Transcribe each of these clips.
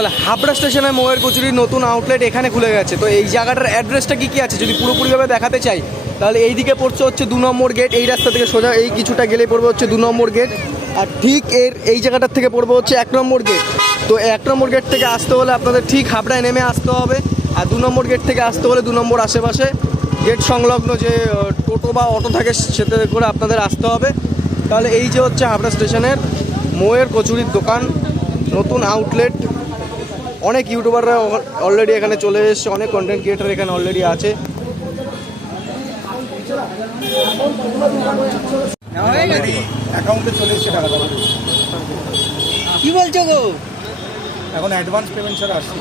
তাহলে হাবড়া স্টেশনে মোয়ের কচুরির নতুন আউটলেট এখানে খুলে গেছে। তো এই জায়গাটার অ্যাড্রেসটা কী আছে যদি পুরোপুরিভাবে দেখাতে চাই, তাহলে এই দিকে পড়ছে হচ্ছে 2 নম্বর গেট। এই রাস্তা থেকে সোজা এই কিছুটা গেলে পড়বে হচ্ছে 2 নম্বর গেট, আর ঠিক এই জায়গাটার থেকে পড়বে হচ্ছে 1 নম্বর গেট। তো 1 নম্বর গেট থেকে আসতে হলে আপনাদের ঠিক হাবড়ায় নেমে আসতে হবে, আর 2 নম্বর গেট থেকে আসতে হলে 2 নম্বর আশেপাশে গেট সংলগ্ন যে টোটো বা অটো থাকে সেটা করে আপনাদের আসতে হবে। তাহলে এই যে হচ্ছে হাবড়া স্টেশনের মোয়ের কচুরির দোকান, নতুন আউটলেট। অনেক ইউটিউবাররা অলরেডি এখানে চলে এসেছে, অনেক কন্টেন্ট ক্রিয়েটার এখানে অলরেডি আছে। অ্যাকাউন্টে চলে এসেছে টাকা। কি বলছো গো? এখন অ্যাডভান্স পেমেন্ট ছাড়া আসছে।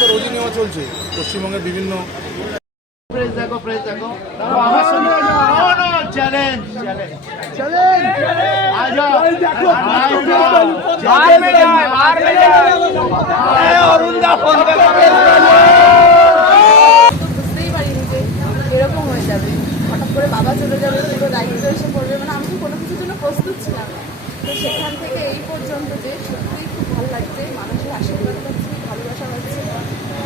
তো রোজই নেওয়া চলছে পশ্চিমবঙ্গের বিভিন্ন। বুঝতেই পারিনি যে এরকম হয়ে যাবে, হঠাৎ করে বাবা চলে যাবে, পুরো দায়িত্ব এসে পড়বে, মানে আমি তো কোনো কিছুর জন্য প্রস্তুত ছিলাম না। তো সেখান থেকে এই পর্যন্ত যে সত্যিই খুব ভালো লাগছে, মানুষের আশীর্বাদ পাচ্ছি, ভালোবাসা পাচ্ছি,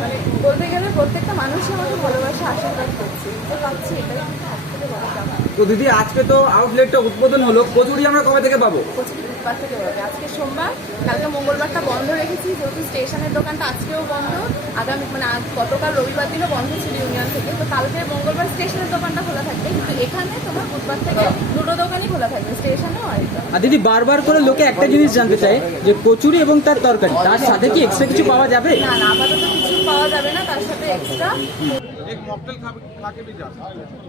মানে বলতে গেলে প্রত্যেকটা মানুষই আমাকে ভালোবাসা আশীর্বাদ করছে, তো পাচ্ছি, এটাই আমার সব থেকে বড় ব্যাপার। তো দিদি আজকে তো আউটলেটটা উদ্বোধন হলো, কচুরি আমরা কবে থেকে পাবো? কচুরি বুধবার থেকে হবে, আজকে সোমবার, কালকে মঙ্গলবারটা বন্ধ রেখেছি, যেহেতু স্টেশনের দোকানটা আজকেও বন্ধ, আগামী মানে গতকাল রবিবার দিনও বন্ধ ছিল ইউনিয়ন থেকে, তো কালকে মঙ্গলবার স্টেশনের দোকানটা খোলা থাকবে, কিন্তু এখানে তোমার বুধবার থেকে দুটো দোকানই খোলা থাকবে, স্টেশনেও আর এটা। আর দিদি বারবার করে লোকে একটা জিনিস জানতে চায় যে কচুরি এবং তার তরকারি, তার সাথে কি এক্সট্রা কিছু পাওয়া যাবে? না না, আপাতত কিছু পাওয়া যাবে না, তার সাথে এক্সট্রা एक मॉकटेल खा के भी जा सकते हैं।